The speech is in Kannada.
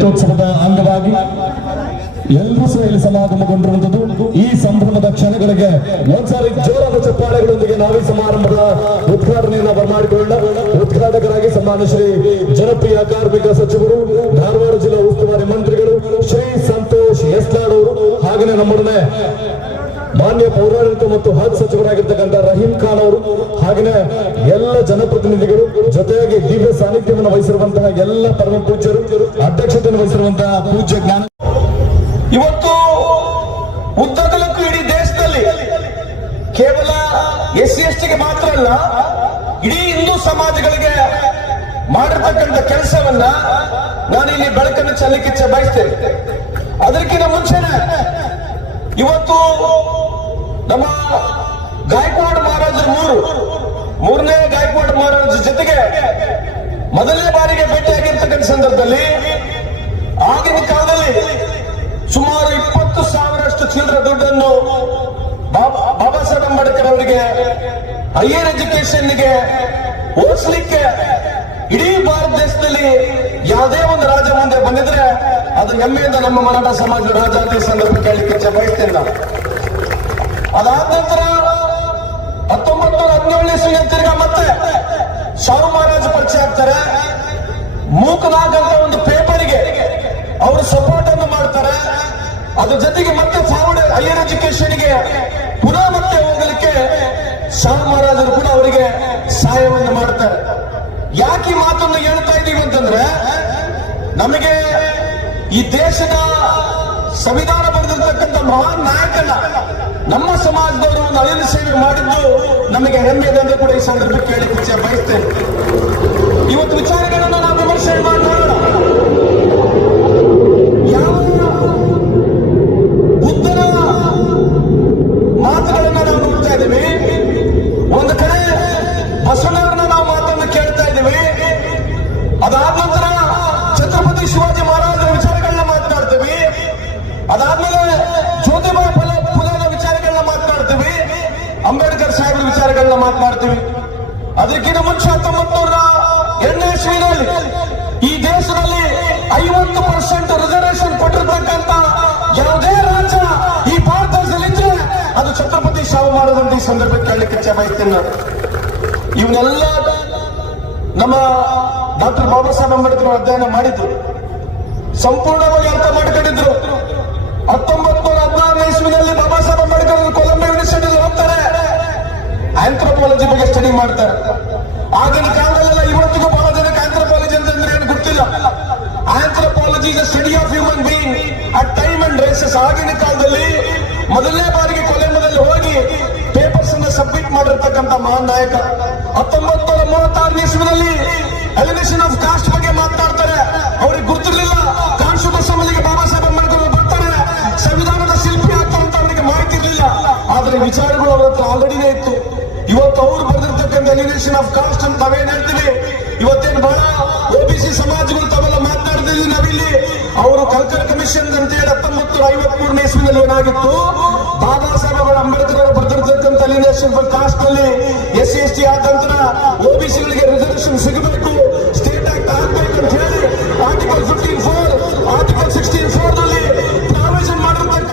ಗಣೇಶೋತ್ಸವದ ಅಂಗವಾಗಿ ಎಲ್ಲರೂ ಸಹ ಇಲ್ಲಿ ಸಮಾಗಮಗೊಂಡಿರುವಂತದ್ದು. ಈ ಸಂಭ್ರಮದ ಕ್ಷಣಗಳಿಗೆ ಒಂದ್ಸಾರಿ ಜೋರಾದ ಚಪ್ಪಾಳೆಗಳೊಂದಿಗೆ ನಾವೇ ಸಮಾರಂಭದ ಉದ್ಘಾಟನೆಯನ್ನು ಬರಮಾಡಿಕೊಳ್ಳ. ಉದ್ಘಾಟಕರಾಗಿ ಸನ್ಮಾನ್ಯ ಶ್ರೀ ಜನಪ್ರಿಯ ಕಾರ್ಮಿಕ ಸಚಿವರು, ಧಾರವಾಡ ಜಿಲ್ಲಾ ಉಸ್ತುವಾರಿ ಮಂತ್ರಿಗಳು ಶ್ರೀ ಸಂತೋಷ್ ಎಸ್ಲಾಡ್ ಅವರು, ಹಾಗೆಯೇ ನಮ್ಮೊಡನೆ ಮಾನ್ಯ ಪೌರಾಡಳಿತ ಮತ್ತು ಹಜ್ ಸಚಿವರಾಗಿರ್ತಕ್ಕಂಥ ರಹೀಂ ಖಾನ್ ಅವರು, ಹಾಗೆಯೇ ಎಲ್ಲ ಜನಪ್ರತಿನಿಧಿಗಳು, ಜೊತೆಯಾಗಿ ದಿವ್ಯ ಸಾನ್ನಿಧ್ಯವನ್ನು ವಹಿಸಿರುವಂತಹ ಎಲ್ಲ ಪರಮ ಪೂಜ್ಯರು, ಅಧ್ಯಕ್ಷತೆಯನ್ನು ವಹಿಸಿರುವಂತಹ ಪೂಜ್ಯ ಜ್ಞಾನ. ಇವತ್ತು ಉದ್ದಗಲಕ್ಕೂ ಇಡೀ ದೇಶದಲ್ಲಿ ಕೇವಲ SC/ST ಗೆ ಮಾತ್ರ ಅಲ್ಲ, ಇಡೀ ಹಿಂದೂ ಸಮಾಜಗಳಿಗೆ ಮಾಡಿರ್ತಕ್ಕಂಥ ಕೆಲಸವನ್ನ ನಾನು ಇಲ್ಲಿ ಬೆಳಕನ್ನು ಚೆಲ್ಲಕ್ಕೆ ಬಯಸ್ತೇನೆ. ಅದಕ್ಕಿಂತ ಮುಂಚೆನೆ ಇವತ್ತು ನಮ್ಮ ಗಾಯಕ್ವಾಡ್ ಮಹಾರಾಜರು ಮೂರನೇ ಗಾಯಕ್ವಾಡ್ ಮಹಾರಾಜರ ಜೊತೆಗೆ ಮೊದಲನೇ ಬಾರಿಗೆ ಭೇಟಿಯಾಗಿರ್ತಕ್ಕಂಥ ಸಂದರ್ಭದಲ್ಲಿ ಆಗಿನ ಕಾಲದಲ್ಲಿ ಸುಮಾರು 20,000 ಚಿಲ್ಲರ ದುಡ್ಡನ್ನು ಬಾಬಾ ಸಾಹೇಬ್ ಅಂಬೇಡ್ಕರ್ ಅವರಿಗೆ ಹೈಯರ್ ಎಜುಕೇಶನ್ಗೆ ಓದಿಸಲಿಕ್ಕೆ ಇಡೀ ಭಾರತ ದೇಶದಲ್ಲಿ ಯಾವುದೇ ಒಂದು ರಾಜ ಮುಂದೆ ಬಂದಿದ್ರೆ ಅದು ಹೆಮ್ಮೆಯಿಂದ ನಮ್ಮ ಮರಾಠ ಸಮಾಜದ ರಾಜ ಅಂತ ಈ ಸಂದರ್ಭ ಕೇಳಲಿಕ್ಕೆ ಬಯಸ್ತೇನೆ ನಾನು. ಅದಾದ ನಂತರ 1917ನೇ ಇಸ್ವಿಗೆ ತಿರ್ಗಾ ಮತ್ತೆ ಶಾಹು ಮಹಾರಾಜ್ ಪರಿಚಯ ಆಗ್ತಾರೆ. ಮೂಕನಾಗ್ ಅಂತ ಒಂದು ಪೇಪರ್ಗೆ ಅವರು ಸಪೋರ್ಟ್ ಅನ್ನು ಮಾಡ್ತಾರೆ. ಅದ್ರ ಜೊತೆಗೆ ಮತ್ತೆ ಫಾರ್ವರ್ಡ್ ಹೈಯರ್ ಎಜುಕೇಶನ್ಗೆ ಪುನಃ ಮತ್ತೆ ಹೋಗಲಿಕ್ಕೆ ಶಾಹು ಮಹಾರಾಜರು ಕೂಡ ಅವರಿಗೆ ಸಹಾಯವನ್ನು ಮಾಡ್ತಾರೆ. ಯಾಕೆ ಈ ಮಾತನ್ನು ಹೇಳ್ತಾ ಇದ್ದೀವಿ ಅಂತಂದ್ರೆ, ನಮಗೆ ಈ ದೇಶದ ಸಂವಿಧಾನ ಬರೆದಿರ್ತಕ್ಕಂಥ ಮಹಾನ್ ನಾಯಕನ ನಮ್ಮ ಸಮಾಜದವರು ಒಂದು ಅಳಿಲು ಸೇವೆ ಮಾಡಿದ್ದು ನಮಗೆ ಹೆಮ್ಮೆ ಇದೆ ಅಂತ ಕೂಡ ಈ ಸಂದರ್ಭಕ್ಕೆ ಕೇಳಲಿಕ್ಕೆ ಬಯಸ್ತೇನೆ. ಇವತ್ತು ವಿಚಾರಗಳನ್ನು ನಾವು ವಿಮರ್ಶೆ ಮಾಡೋಣ. ಯಾವ ಬುದ್ಧನ ಮಾತುಗಳನ್ನ ನಾವು ನೋಡ್ತಾ ಇದ್ದೀವಿ, ಒಂದು ಕಡೆ ಬಸವಣ್ಣವರನ್ನ ನಾವು ಮಾತನ್ನು ಕೇಳ್ತಾ ಇದ್ದೀವಿ. ಅದಾದ ನಂತರ ಛತ್ರಪತಿ ಶಿವಾಜಿ ಮಹಾರಾಜರ ವಿಚಾರಗಳನ್ನ ಮಾತನಾಡ್ತೀವಿ. ಅದಾದ್ಮೇಲೆ ಜ್ಯೋತಿಬಾಯಿ ಫುಲೆನ ವಿಚಾರಗಳನ್ನ ಮಾತನಾಡ್ತೀವಿ. ಅಂಬೇಡ್ಕರ್ ಸಾಹೇಬ್ರ ವಿಚಾರಗಳನ್ನ ಮಾತನಾಡ್ತೀವಿ. ಅದಕ್ಕಿಂತ ಮುಂಚೆ 1902ನೇ ಇಸ್ವಿಯಲ್ಲಿ ಈ ದೇಶದಲ್ಲಿ 50% ರಿಸರ್ವೇಶನ್ ಕೊಟ್ಟಿರ್ತಕ್ಕಂಥ ಯಾವುದೇ ರಾಜ್ಯ ಈ ಭಾರತ ದೇಶದಲ್ಲಿದ್ರೆ ಅದು ಛತ್ರಪತಿ ಶಾಹು ಮಹಾರಾಜ್ ಅಂತ ಈ ಸಂದರ್ಭಕ್ಕೆ ಕೇಳಲಿಕ್ಕೆ ಬಯಸ್ತೇನೆ ನಾನು. ಇವನ್ನೆಲ್ಲ ನಮ್ಮ ಡಾಕ್ಟರ್ ಬಾಬಾ ಸಾಹೇಬ್ ಅಂಬೇಡ್ಕರ್ ಅಧ್ಯಯನ ಮಾಡಿದ್ರು, ಸಂಪೂರ್ಣವಾಗಿ ಅರ್ಥ ಮಾಡ್ಕೊಂಡಿದ್ರು. 1916ನೇ ಇಸ್ವಿನಲ್ಲಿ ಬಾಬಾ ಸಾಹೇಬ್ ಅಂಬೇಡ್ಕರ್ ಕೊಲಂಬಿಯಾ ಯೂನಿವರ್ಸಿಟಿಯಲ್ಲಿ ಹೋಗ್ತಾರೆ, ಆಂಥ್ರೋಪಾಲಜಿ ಬಗ್ಗೆ ಸ್ಟಡಿ ಮಾಡ್ತಾರೆ. ಆಗಿನ ಕಾಲದಲ್ಲೆಲ್ಲ ಇವತ್ತಿಗೂ ಬಹಳ ಜನಕ್ಕೆ ಆಂಥ್ರೋಪಾಲಜಿ ಅಂತಂದ್ರೆ ಏನು ಗೊತ್ತಿಲ್ಲ. Anthropology is study of human being at time and races. ಆಗಿನ ಕಾಲದಲ್ಲಿ ಮೊದಲನೇ ಬಾರಿಗೆ ಕೊಲಂಬಿಯಾದಲ್ಲಿ ಹೋಗಿ ಪೇಪರ್ಸ್ ಅನ್ನ ಸಬ್ಮಿಟ್ ಮಾಡಿರ್ತಕ್ಕಂಥ ಮಹಾನ್ ನಾಯಕ. 1936ನೇ ಇಸ್ವಿನಲ್ಲಿ ಎಲಿಮಿನೇಷನ್ ಆಫ್ ಕಾಸ್ಟ್ ಬಗ್ಗೆ ಮಾತನಾಡ್ತಾರೆ. ಅವ್ರಿಗೆ ಗೊತ್ತಿರಲಿಲ್ಲ, ಕಾನ್ಸ್ಟಿಟ್ಯೂಷನ್ ಅಸೆಂಬ್ಲಿಗೆ ಬಾಬಾ ಸಾಹೇಬ್ ಅಂಬೇಡ್ಕರ್ ಬರ್ತಾರೆ, ಸಂವಿಧಾನದ ಶಿಲ್ಪಿ ಆಗ್ತಾರೆ ಅಂತ ಅವರಿಗೆ ಮಾಹಿತಿ ಇರಲಿಲ್ಲ. ಆದ್ರೆ ವಿಚಾರಗಳು ಅವ್ರ ಹತ್ರ ಆಲ್ರೆಡಿನೇ ಇತ್ತು. ಇವತ್ತು ಅವ್ರು ಬರೆದಿರ್ತಕ್ಕಂಥ ಎಲಿಮಿನೇಷನ್ ಆಫ್ ಕಾಸ್ಟ್ ಅಂತ ನಾವೇನ್ ಹೇಳ್ತೀವಿ, ಇವತ್ತೇನು ಬಹಳ OBC ಸಮಾಜಗಳು ತಾವೆಲ್ಲ ಮಾತನಾಡ್ತಿದ್ವಿ ನಾವಿಲ್ಲಿ. ಅವರು ಕಲ್ಕರ್ ಕಮಿಷನ್ ಅಂತ ಹೇಳಿ 1953ನೇ ಇಸ್ವಿನಲ್ಲಿ ಏನಾಗಿತ್ತು, ಬಾಬಾ ಸಾಹೇಬ್ ಅಂಬೇಡ್ಕರ್ ಅವರು ಬರೆದಿರ್ತಕ್ಕಂಥ ಎಲಿಮಿನೇಷನ್ ಫಾರ್ ಕಾಸ್ಟ್ ನಲ್ಲಿ SC/ST ಆದ ನಂತರ OBC ಗಳಿಗೆ